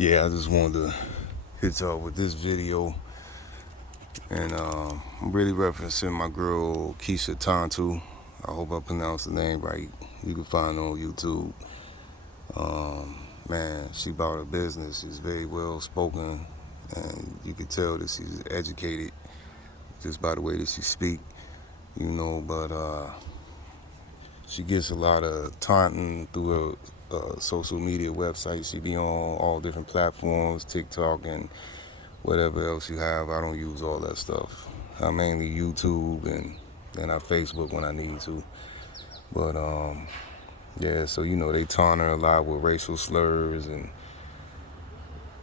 Yeah, I just wanted to hit y'all with this video, and I'm really referencing my girl Keisha Tantu. I hope I pronounced the name right. You can find her on YouTube. Man, she about her business. She's very well spoken, and you can tell that she's educated just by the way that she speak. But she gets a lot of taunting through her social media website. She be on all different platforms, TikTok and whatever else you have. I don't use all that stuff. I mainly YouTube and I Facebook when I need to. But yeah, so they taunt her a lot with racial slurs, and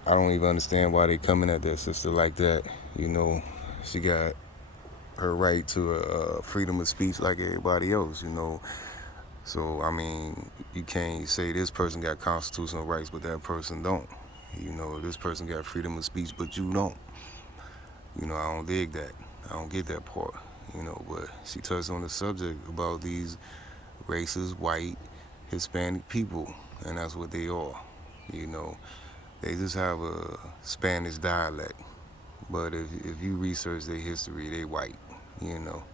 I don't even understand why they coming at their sister like that. She got her right to a freedom of speech like everybody else. So I mean, you can't say this person got constitutional rights, but that person don't. This person got freedom of speech, but you don't. I don't dig that. I don't get that part. But she touched on the subject about these racist, white, Hispanic people, and that's what they are. You know, they just have a Spanish dialect. But if you research their history, they white. You know,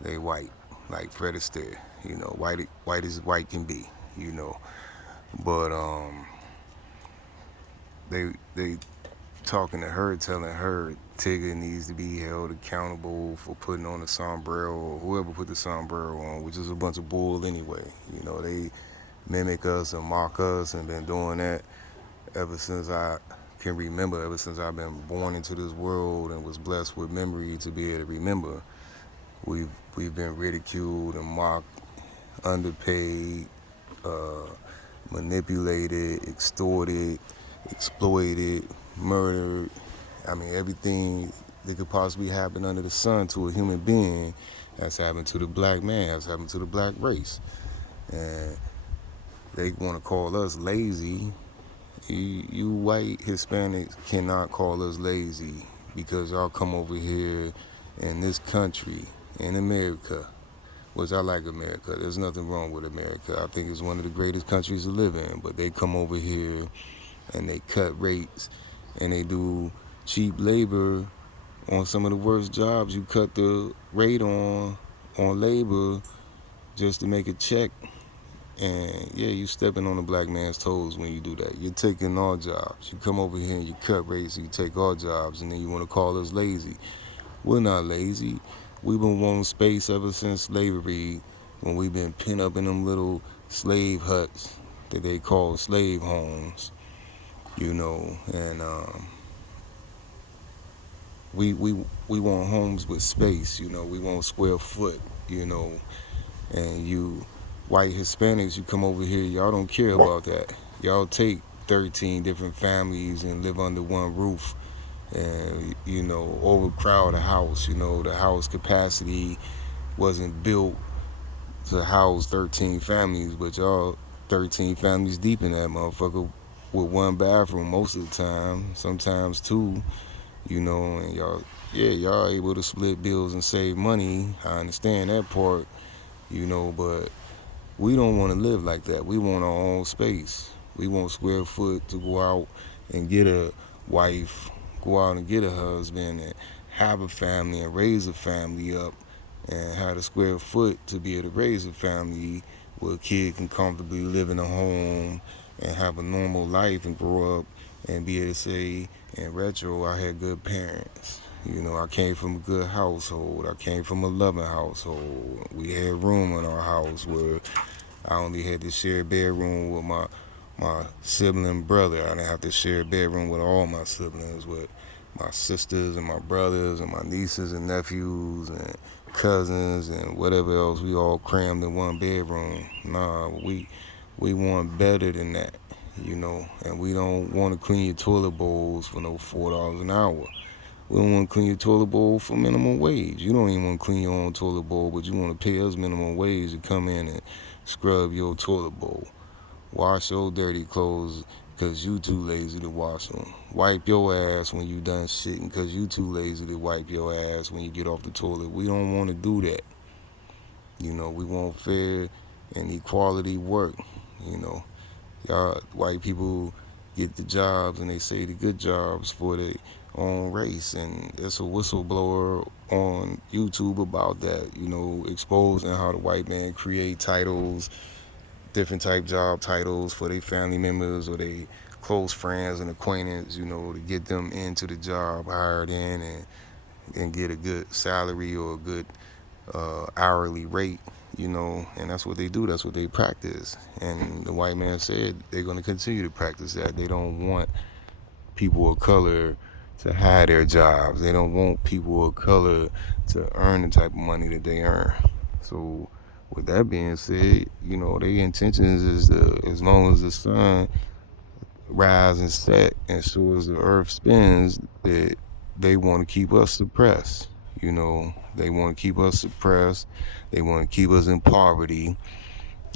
they white, like Fred Astaire. White as white can be. You know, but they talking to her, telling her Tigger needs to be held accountable for putting on the sombrero, or whoever put the sombrero on, which is a bunch of bull anyway. They mimic us and mock us, and been doing that ever since I can remember, ever since I've been born into this world and was blessed with memory to be able to remember. We've been ridiculed and mocked, underpaid, uh, manipulated, extorted, exploited, murdered. I mean, everything that could possibly happen under the sun to a human being has happened to the black man, has happened to the black race. And they want to call us lazy. You white Hispanics cannot call us lazy because y'all come over here in this country, in America, which I like America. There's nothing wrong with America. I think it's one of the greatest countries to live in. But they come over here and they cut rates and they do cheap labor on some of the worst jobs. You cut the rate on labor just to make a check. And yeah, you stepping on the black man's toes when you do that. You're taking our jobs. You come over here and you cut rates, you take our jobs, and then you want to call us lazy. We're not lazy. We've been wanting space ever since slavery, when we've been pinned up in them little slave huts that they call slave homes, and we want homes with space, we want square foot, and you white Hispanics, you come over here, y'all don't care about that. Y'all take 13 different families and live under one roof and, overcrowd a house. The house capacity wasn't built to house 13 families, but y'all 13 families deep in that motherfucker with one bathroom most of the time, sometimes two, and y'all able to split bills and save money. I understand that part, but we don't want to live like that. We want our own space. We want square foot to go out and get a wife, go out and get a husband, and have a family and raise a family up, and have the square foot to be able to raise a family where a kid can comfortably live in a home and have a normal life and grow up and be able to say, in retro, I had good parents. I came from a good household. I came from a loving household. We had room in our house where I only had to share a bedroom with my sibling brother. I didn't have to share a bedroom with all my siblings, with my sisters and my brothers and my nieces and nephews and cousins and whatever else. We all crammed in one bedroom. Nah, we want better than that, and we don't want to clean your toilet bowls for no $4 an hour. We don't want to clean your toilet bowl for minimum wage. You don't even want to clean your own toilet bowl, but you want to pay us minimum wage to come in and scrub your toilet bowl. Wash your dirty clothes because you too lazy to wash them. Wipe your ass when you done shitting because you too lazy to wipe your ass when you get off the toilet. We don't want to do that. We want fair and equality work. Y'all white people get the jobs, and they say the good jobs for their own race. And there's a whistleblower on YouTube about that, exposing how the white man create titles, different type job titles for their family members or their close friends and acquaintances, to get them into the job, hired in, and get a good salary or a good hourly rate, and that's what they do. That's what they practice. And the white man said they're going to continue to practice that. They don't want people of color to have their jobs. They don't want people of color to earn the type of money that they earn. So, with that being said, their intentions is as long as the sun rise and set, and so as the earth spins, that they want to keep us suppressed. They want to keep us suppressed. They want to keep us in poverty,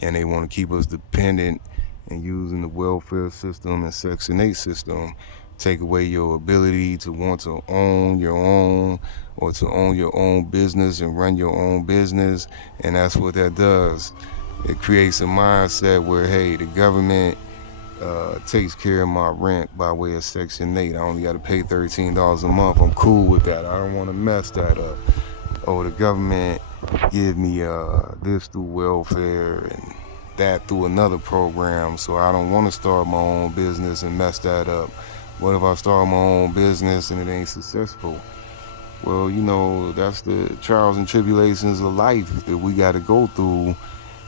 and they want to keep us dependent and using the welfare system and Section 8 system. Take away your ability to want to own your own or to own your own business and run your own business. And that's what that does. It creates a mindset where, hey, the government takes care of my rent by way of Section 8. I only got to pay $13 a month. I'm cool with that. I don't want to mess that up. Oh, the government give me this through welfare and that through another program, so I don't want to start my own business and mess that up. What if I start my own business and it ain't successful? Well, that's the trials and tribulations of life that we got to go through.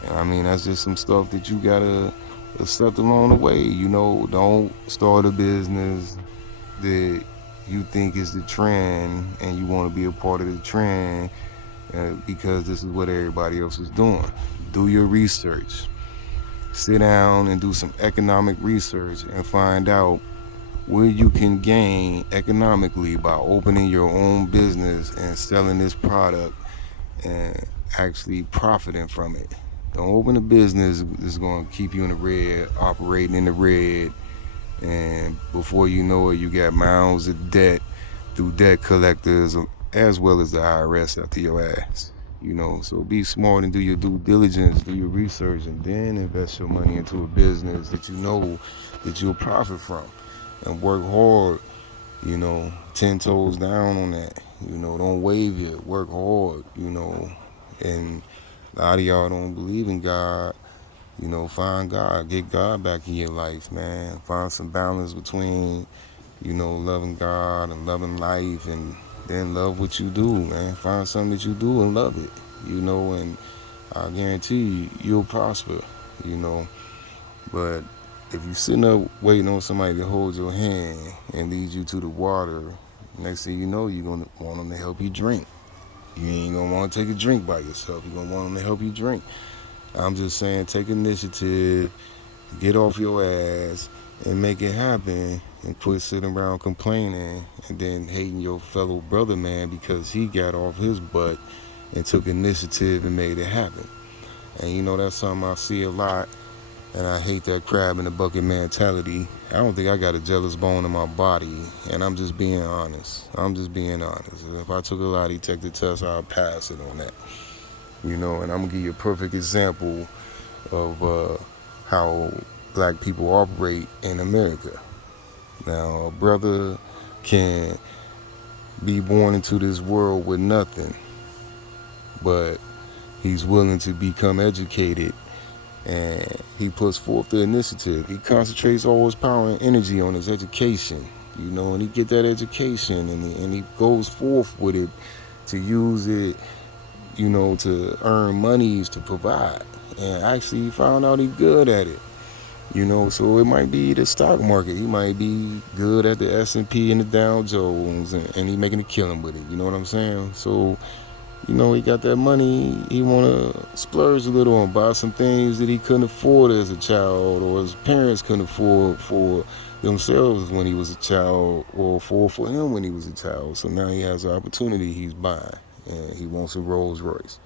And I mean, that's just some stuff that you got to accept along the way. Don't start a business that you think is the trend and you want to be a part of the trend because this is what everybody else is doing. Do your research. Sit down and do some economic research and find out where you can gain economically by opening your own business and selling this product and actually profiting from it. Don't open a business that's going to keep you in the red, operating in the red, and before you know it, you got mounds of debt through debt collectors as well as the IRS after your ass. So be smart and do your due diligence, do your research, and then invest your money into a business that you know that you'll profit from, and work hard. 10 toes down on that. Don't wave it. Work hard. And a lot of y'all don't believe in God. Find God, get God back in your life, man. Find some balance between, loving God and loving life, and then love what you do, man. Find something that you do and love it, and I guarantee you'll prosper, But if you're sitting up waiting on somebody to hold your hand and lead you to the water, next thing you know, you're going to want them to help you drink. You ain't going to want to take a drink by yourself. You're going to want them to help you drink. I'm just saying, take initiative, get off your ass, and make it happen, and quit sitting around complaining and then hating your fellow brother, man, because he got off his butt and took initiative and made it happen. And that's something I see a lot, and I hate that crab in the bucket mentality. I don't think I got a jealous bone in my body, and I'm just being honest. If I took a lie detector test, I'd pass it on that. And I'm going to give you a perfect example of how black people operate in America. Now, a brother can be born into this world with nothing, but he's willing to become educated, and he puts forth the initiative. He concentrates all his power and energy on his education, and he get that education, and he goes forth with it to use it, to earn monies to provide. And actually, he found out he's good at it. So it might be the stock market. He might be good at the S&P and the Dow Jones, and he making a killing with it. You know what I'm saying? So, he got that money. He want to splurge a little and buy some things that he couldn't afford as a child, or his parents couldn't afford for themselves when he was a child, or for him when he was a child. So now he has an opportunity he's buying, and he wants a Rolls Royce.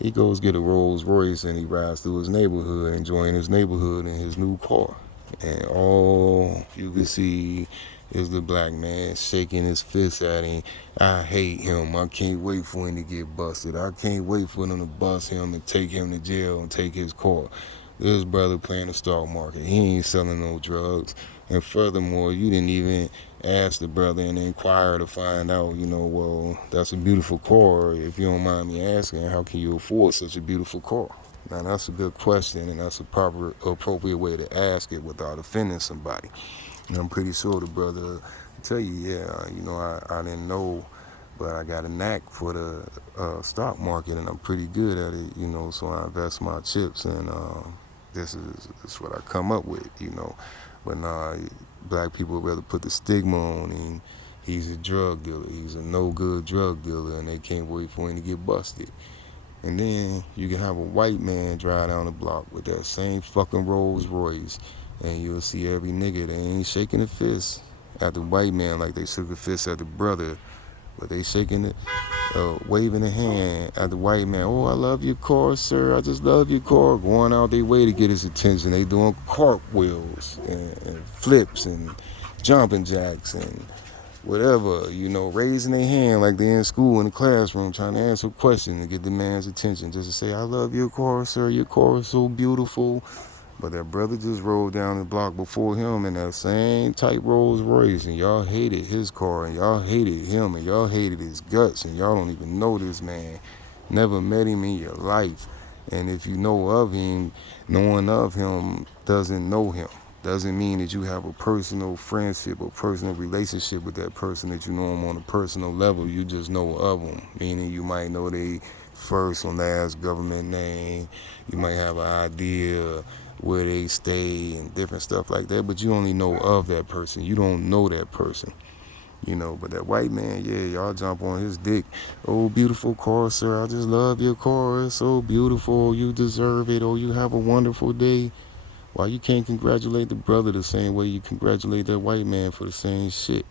He goes get a Rolls Royce and he rides through his neighborhood, enjoying his neighborhood in his new car. And all you can see is the black man shaking his fist at him. I hate him. I can't wait for him to get busted. I can't wait for them to bust him and take him to jail and take his car. This brother playing the stock market. He ain't selling no drugs. And furthermore, you didn't even ask the brother and inquire to find out, well, that's a beautiful car. If you don't mind me asking, how can you afford such a beautiful car? Now, that's a good question, and that's a proper, appropriate way to ask it without offending somebody. And I'm pretty sure the brother tell you, yeah, I didn't know, but I got a knack for the stock market, and I'm pretty good at it, so I invest my chips, and this is what I come up with. But nah, black people rather put the stigma on him. He's a drug dealer. He's a no good drug dealer, and they can't wait for him to get busted. And then you can have a white man drive down the block with that same fucking Rolls Royce, and you'll see every nigga that ain't shaking a fist at the white man like they shook a fist at the brother, but they shaking it, waving a hand at the white man. Oh, I love your car, sir. I just love your car. Going out their way to get his attention. They doing cartwheels and flips and jumping jacks and whatever, raising their hand like they're in school in the classroom trying to answer a question to get the man's attention, just to say, I love your car, sir, your car is so beautiful. But that brother just rolled down the block before him in that same type Rolls Royce, and y'all hated his car, and y'all hated him, and y'all hated his guts, and y'all don't even know this man. Never met him in your life. And if you know of him, knowing of him doesn't know him. Doesn't mean that you have a personal friendship or personal relationship with that person, that you know them on a personal level. You just know of them, meaning you might know they first and last government name. You might have an idea where they stay and different stuff like that, but you only know of that person. You don't know that person. But that white man, yeah, y'all jump on his dick. Oh, beautiful car, sir. I just love your car. It's so beautiful. You deserve it. Oh, you have a wonderful day. Why you can't congratulate the brother the same way you congratulate that white man for the same shit?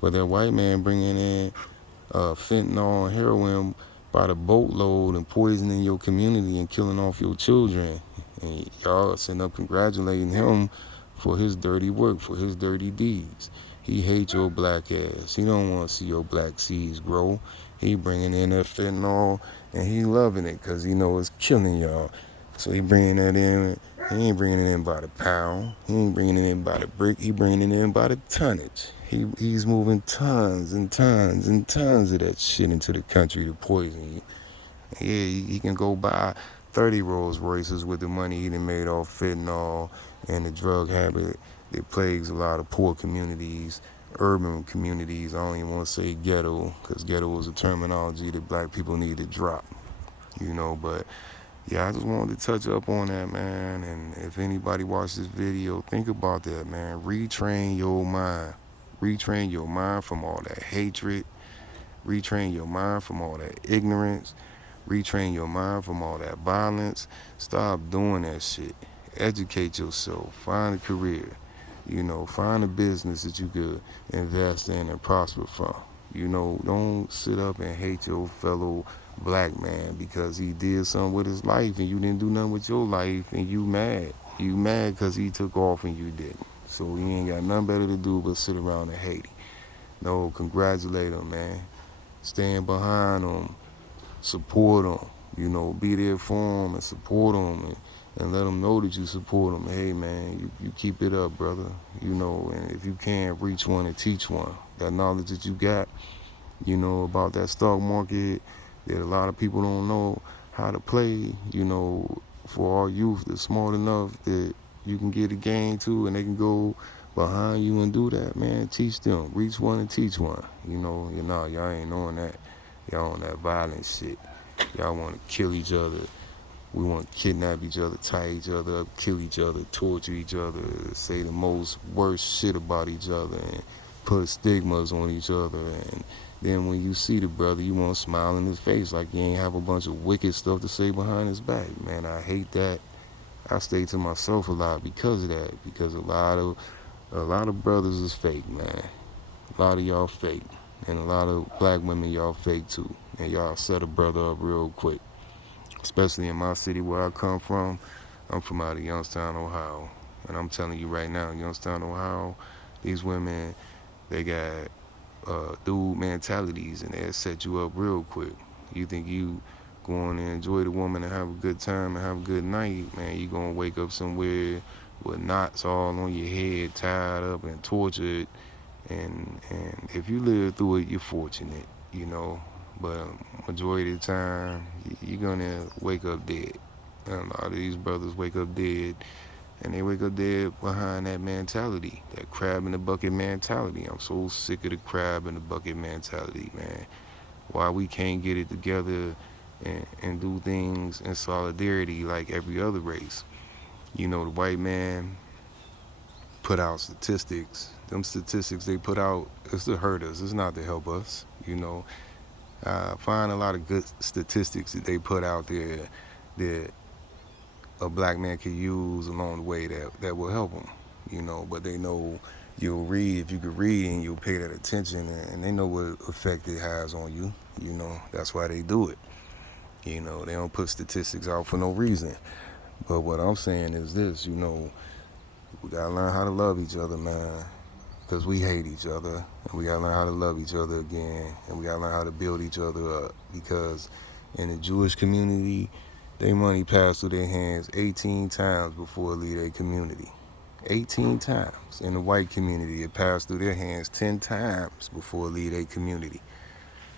But that white man bringing in fentanyl and heroin by the boatload and poisoning your community and killing off your children. And y'all sitting up congratulating him for his dirty work, for his dirty deeds. He hates your black ass. He don't want to see your black seeds grow. He bringing in that fentanyl and he loving it because he know it's killing y'all. So he bringing that in. He ain't bringing it in by the pound. He ain't bringing it in by the brick. He bringing it in by the tonnage. He's moving tons and tons and tons of that shit into the country to poison you. Yeah, he can go buy 30 Rolls Royces with the money he done made off fentanyl and the drug habit that plagues a lot of poor communities, urban communities. I don't even want to say ghetto, because ghetto is a terminology that black people need to drop, but yeah, I just wanted to touch up on that, man. And if anybody watched this video, think about that, man. Retrain your mind. Retrain your mind from all that hatred. Retrain your mind from all that ignorance. Retrain your mind from all that violence. Stop doing that shit. Educate yourself. Find a career. Find a business that you could invest in and prosper from. Don't sit up and hate your fellow black man because he did something with his life and you didn't do nothing with your life and you mad. You mad because he took off and you didn't. So you ain't got nothing better to do but sit around and hate him. No, congratulate him, man. Stand behind him. Support him. Be there for him and support him and let him know that you support him. Hey, man, you keep it up, brother. And if you can, reach one and teach one. That knowledge that you got, about that stock market that a lot of people don't know how to play, for our youth that's smart enough that you can get a game to and they can go behind you and do that, man, teach them. Reach one and teach one. Y'all ain't knowing that. Y'all on that violent shit. Y'all want to kill each other. We want to kidnap each other, tie each other up, kill each other, torture each other, say the most worst shit about each other, and put stigmas on each other. And then when you see the brother, you want to smile in his face like you ain't have a bunch of wicked stuff to say behind his back. Man, I hate that. I stay to myself a lot because of that. Because a lot of brothers is fake, man. A lot of y'all fake. And a lot of black women, y'all fake too. And y'all set a brother up real quick. Especially in my city where I come from. I'm from out of Youngstown, Ohio. And I'm telling you right now, Youngstown, Ohio, these women, they got dude mentalities and they'll set you up real quick. You think you going to enjoy the woman and have a good time and have a good night, man, you're going to wake up somewhere with knots all on your head, tied up and tortured. And if you live through it, you're fortunate, you know. But majority of the time, you're going to wake up dead. And a lot of these brothers wake up dead, and they wake up dead behind that mentality, that crab in the bucket mentality. I'm so sick of the crab in the bucket mentality, man. Why we can't get it together and do things in solidarity like every other race. You know, the white man put out statistics. Them statistics they put out is to hurt us. It's not to help us. You know, I find a lot of good statistics that they put out there that a black man could use along the way that will help him. You know, but they know you'll read if you could read and you'll pay that attention, and they know what effect it has on you. You know, that's why they do it. You know, they don't put statistics out for no reason. But what I'm saying is this, you know, we gotta learn how to love each other, man. Because we hate each other. And we gotta learn how to love each other again. And we gotta learn how to build each other up. Because in the Jewish community, their money passed through their hands 18 times before it leave their community. 18 times. In the white community, it passed through their hands 10 times before it leave their community.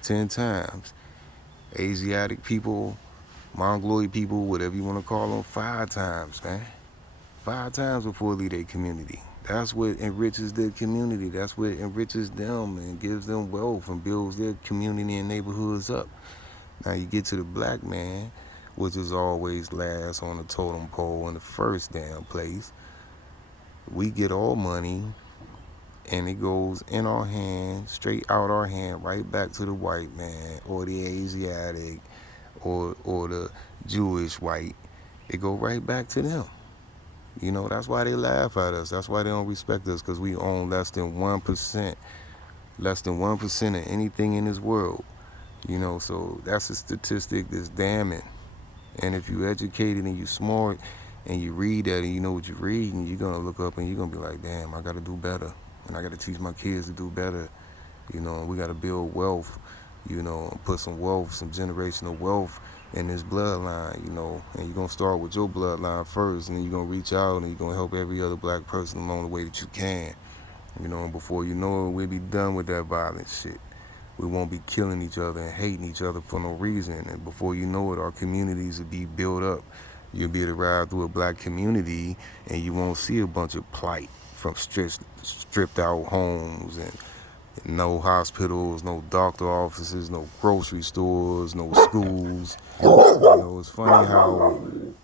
10 times. Asiatic people, Mongoloid people, whatever you want to call them, 5 times, man. 5 times before they leave their community. That's what enriches their community. That's what enriches them and gives them wealth and builds their community and neighborhoods up. Now you get to the black man, which is always last on the totem pole in the first damn place. We get all money and it goes in our hand, straight out our hand, right back to the white man or the Asiatic or the Jewish white. It go right back to them. You know, that's why they laugh at us. That's why they don't respect us, because we own less than 1%. Less than 1% of anything in this world. You know, so that's a statistic that's damning. And if you educated and you smart and you read that and you know what you're reading, you're going to look up and you're going to be like, damn, I got to do better. And I got to teach my kids to do better. You know, we got to build wealth, you know, put some wealth, some generational wealth in this bloodline, you know, and you're going to start with your bloodline first, and then you're going to reach out and you're going to help every other black person along the way that you can, you know, and before you know it, we'll be done with that violent shit. We won't be killing each other and hating each other for no reason, and before you know it, our communities will be built up. You'll be able to ride through a black community and you won't see a bunch of plight from stripped out homes and no hospitals, no doctor offices, no grocery stores, no schools. You know, it's funny how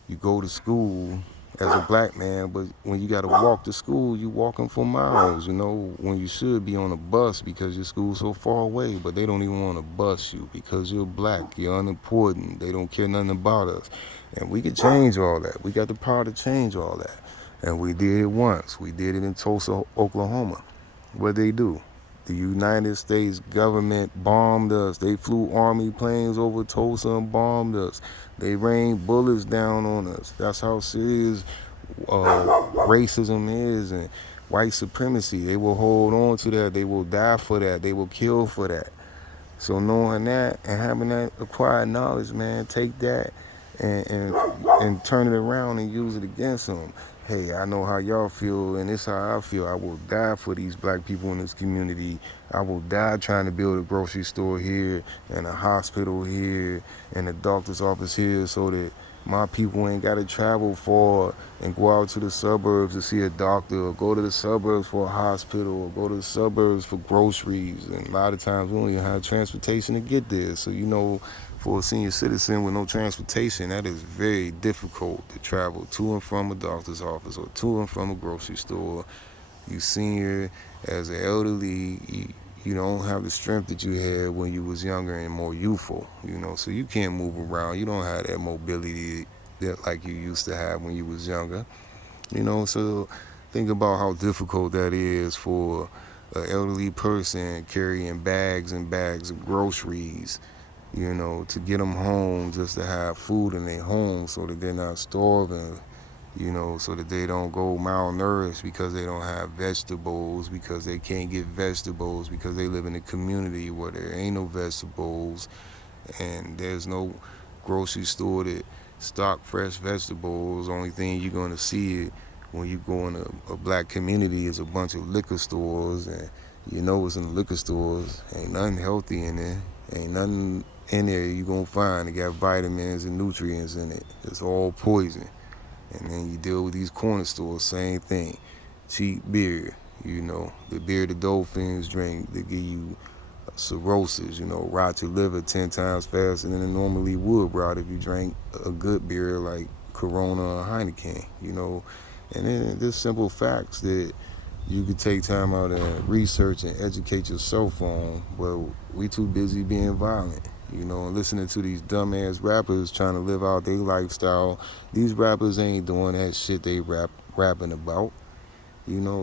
you go to school as a black man, but when you got to walk to school, you walking for miles, you know, when you should be on a bus because your school's so far away, but they don't even want to bus you because you're black, you're unimportant, they don't care nothing about us. And we could change all that. We got the power to change all that. And we did it once. We did it in Tulsa, Oklahoma. What they do? The United States government bombed us. They flew army planes over Tulsa and bombed us. They rained bullets down on us. That's how serious racism is and white supremacy. They will hold on to that. They will die for that. They will kill for that. So knowing that and having that acquired knowledge, man, take that and turn it around and use it against them. Hey, I know how y'all feel, and this is how I feel. I will die for these black people in this community. I will die trying to build a grocery store here and a hospital here and a doctor's office here so that my people ain't got to travel far and go out to the suburbs to see a doctor or go to the suburbs for a hospital or go to the suburbs for groceries. And a lot of times we don't even have transportation to get there. So, you know, for a senior citizen with no transportation, that is very difficult to travel to and from a doctor's office or to and from a grocery store. You senior, as an elderly, you don't have the strength that you had when you was younger and more youthful, you know, so you can't move around. You don't have that mobility that like you used to have when you was younger, you know, so think about how difficult that is for an elderly person carrying bags and bags of groceries, you know, to get them home just to have food in their home so that they're not starving, you know, so that they don't go malnourished because they don't have vegetables, because they can't get vegetables, because they live in a community where there ain't no vegetables and there's no grocery store that stock fresh vegetables. Only thing you're gonna see it when you go in a black community is a bunch of liquor stores, and you know what's in the liquor stores. Ain't nothing healthy in there. Ain't nothing in there you gonna find. It got vitamins and nutrients in it. It's all poison. And then you deal with these corner stores, same thing. Cheap beer, the beer the dolphins drink, they give you cirrhosis, rot your liver 10 times faster than it normally would, bro, if you drank a good beer like Corona or Heineken, And then there's simple facts that you could take time out and research and educate yourself on, but we too busy being violent, and listening to these dumbass rappers trying to live out their lifestyle. These rappers ain't doing that shit they rapping about,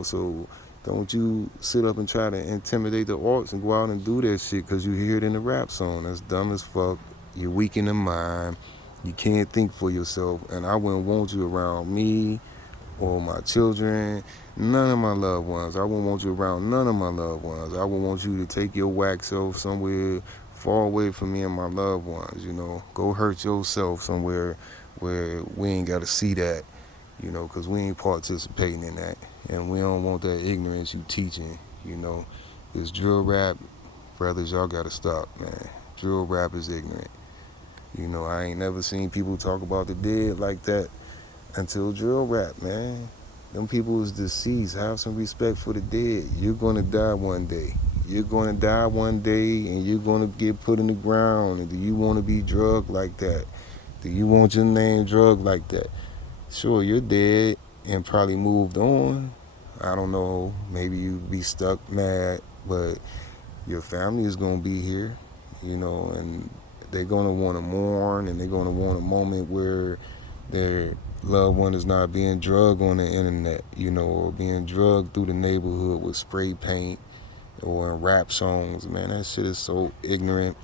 so don't you sit up and try to intimidate the arts and go out and do that shit because you hear it in the rap song. That's dumb as fuck. You're weak in the mind. You can't think for yourself, and I wouldn't want you around me or my children, none of my loved ones. I wouldn't want you around none of my loved ones. I would want you to take your whack self somewhere far away from me and my loved ones, Go hurt yourself somewhere where we ain't got to see that, because we ain't participating in that. And we don't want that ignorance you teaching, This drill rap, brothers, y'all got to stop, man. Drill rap is ignorant. I ain't never seen people talk about the dead like that until drill rap, man. Them people is deceased. Have some respect for the dead. You're gonna die one day. You're gonna die one day, and you're gonna get put in the ground. And do you want to be drugged like that? Do you want your name drugged like that? Sure, you're dead and probably moved on. I don't know. Maybe you be stuck mad, but your family is gonna be here, and they're gonna want to mourn, and they're gonna want a moment where their loved one is not being drugged on the internet, or being drugged through the neighborhood with spray paint or in rap songs. Man, that shit is so ignorant.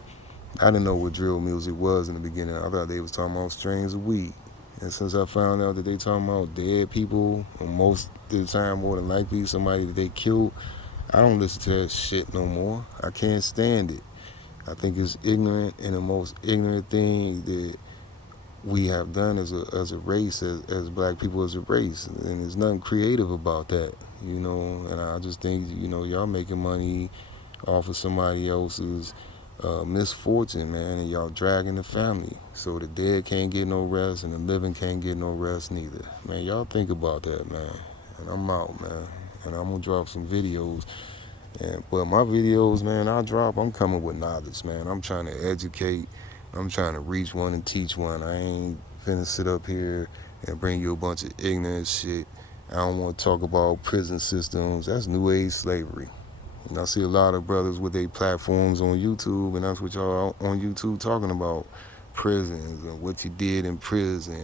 I didn't know what drill music was in the beginning. I thought they was talking about strains of weed. And since I found out that they talking about dead people, or most of the time more than likely somebody that they killed, I don't listen to that shit no more. I can't stand it. I think it's ignorant, and the most ignorant thing that we have done as a race, as black people as a race, and there's nothing creative about that, and I just think, y'all making money off of somebody else's misfortune, man, and y'all dragging the family, so the dead can't get no rest and the living can't get no rest neither. Man, y'all think about that, man. And I'm out, man, and I'm gonna drop some videos. But my videos, man, I'm coming with knowledge, man. I'm trying to educate. I'm trying to reach one and teach one. I ain't finna sit up here and bring you a bunch of ignorant shit. I don't want to talk about prison systems. That's new age slavery. And I see a lot of brothers with their platforms on YouTube, and that's what y'all on YouTube talking about. Prisons and what you did in prison,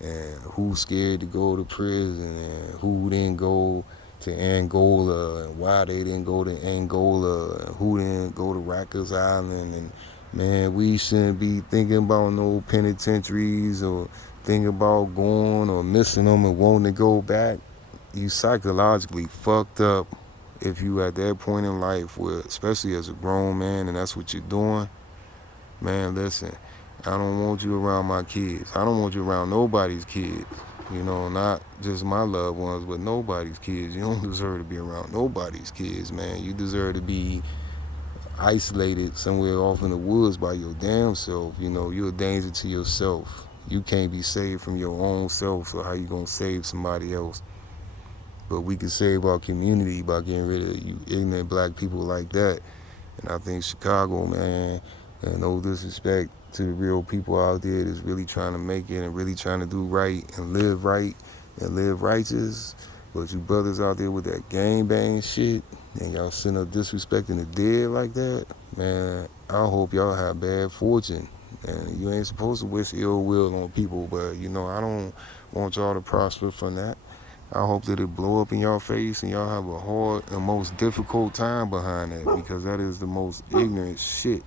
and who's scared to go to prison, and who didn't go to Angola, and why they didn't go to Angola, and who didn't go to Rikers Island. And man, we shouldn't be thinking about no penitentiaries or thinking about going or missing them and wanting to go back. You psychologically fucked up if you at that point in life where, especially as a grown man, and that's what you're doing. Man, listen, I don't want you around my kids. I don't want you around nobody's kids. Not just my loved ones, but nobody's kids. You don't deserve to be around nobody's kids, man. You deserve to be isolated somewhere off in the woods by your damn self. You're a danger to yourself. You can't be saved from your own self, so how you gonna save somebody else? But we can save our community by getting rid of you ignorant black people like that. And I think Chicago, man, and no disrespect to the real people out there that's really trying to make it and really trying to do right and live righteous. But you brothers out there with that gangbang shit, and y'all sitting up disrespecting the dead like that, man, I hope y'all have bad fortune. And you ain't supposed to wish ill will on people, but I don't want y'all to prosper from that. I hope that it blow up in y'all face and y'all have a hard and most difficult time behind that, because that is the most ignorant shit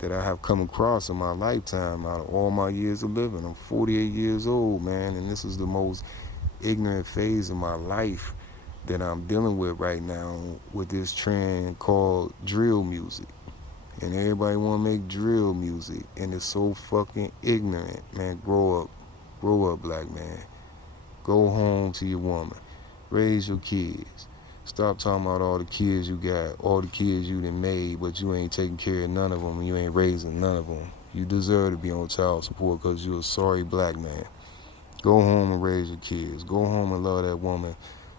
that I have come across in my lifetime out of all my years of living. I'm 48 years old, man, and this is the most ignorant phase of my life that I'm dealing with right now with this trend called drill music. And everybody want to make drill music, and it's so fucking ignorant, man. Grow up, black man. Go home to your woman. Raise your kids. Stop talking about all the kids you got, all the kids you done made, but you ain't taking care of none of them, and you ain't raising none of them. You deserve to be on child support because you're a sorry black man. Go home and raise your kids. Go home and love that woman.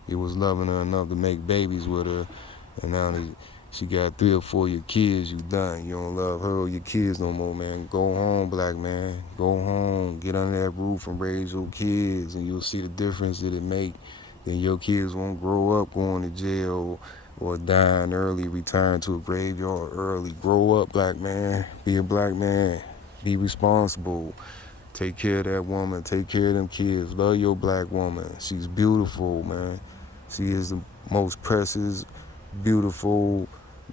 You was loving her enough to make babies with her, and now that she got 3 or 4 of your kids, you done. You don't love her or your kids no more, man. Go home, black man. Go home. Get under that roof and raise your kids, and you'll see the difference that it make. Then your kids won't grow up going to jail or dying early, retiring to a graveyard early. Grow up, black man. Be a black man. Be responsible. Take care of that woman. Take care of them kids. Love your black woman. She's beautiful, man. She is the most precious, beautiful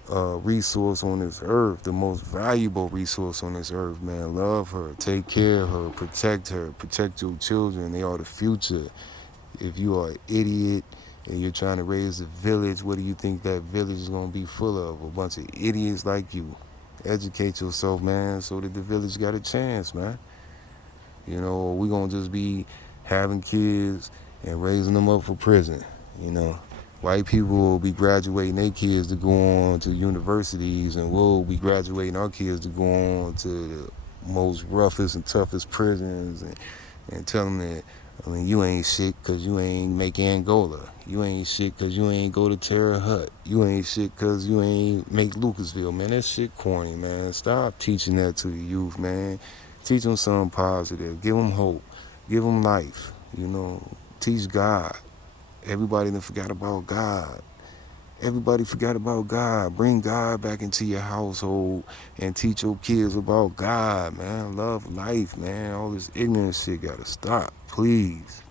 resource on this earth, the most valuable resource on this earth, man. Love her. Take care of her. Protect her. Protect your children. They are the future. If you are an idiot and you're trying to raise a village, what do you think that village is going to be full of? A bunch of idiots like you. Educate yourself, man, so that the village got a chance, man. You know, we gonna just be having kids and raising them up for prison. You know, white people will be graduating their kids to go on to universities, and we'll be graduating our kids to go on to the most roughest and toughest prisons, and tell them that, I mean, you ain't shit because you ain't make Angola. You ain't shit because you ain't go to Terre Haute. You ain't shit because you ain't make Lucasville, man. That shit corny, man. Stop teaching that to the youth, man. Teach them something positive. Give them hope. Give them life. You know, teach God. Everybody done forgot about God. Everybody forgot about God. Bring God back into your household and teach your kids about God, man. Love life, man. All this ignorant shit gotta stop, please.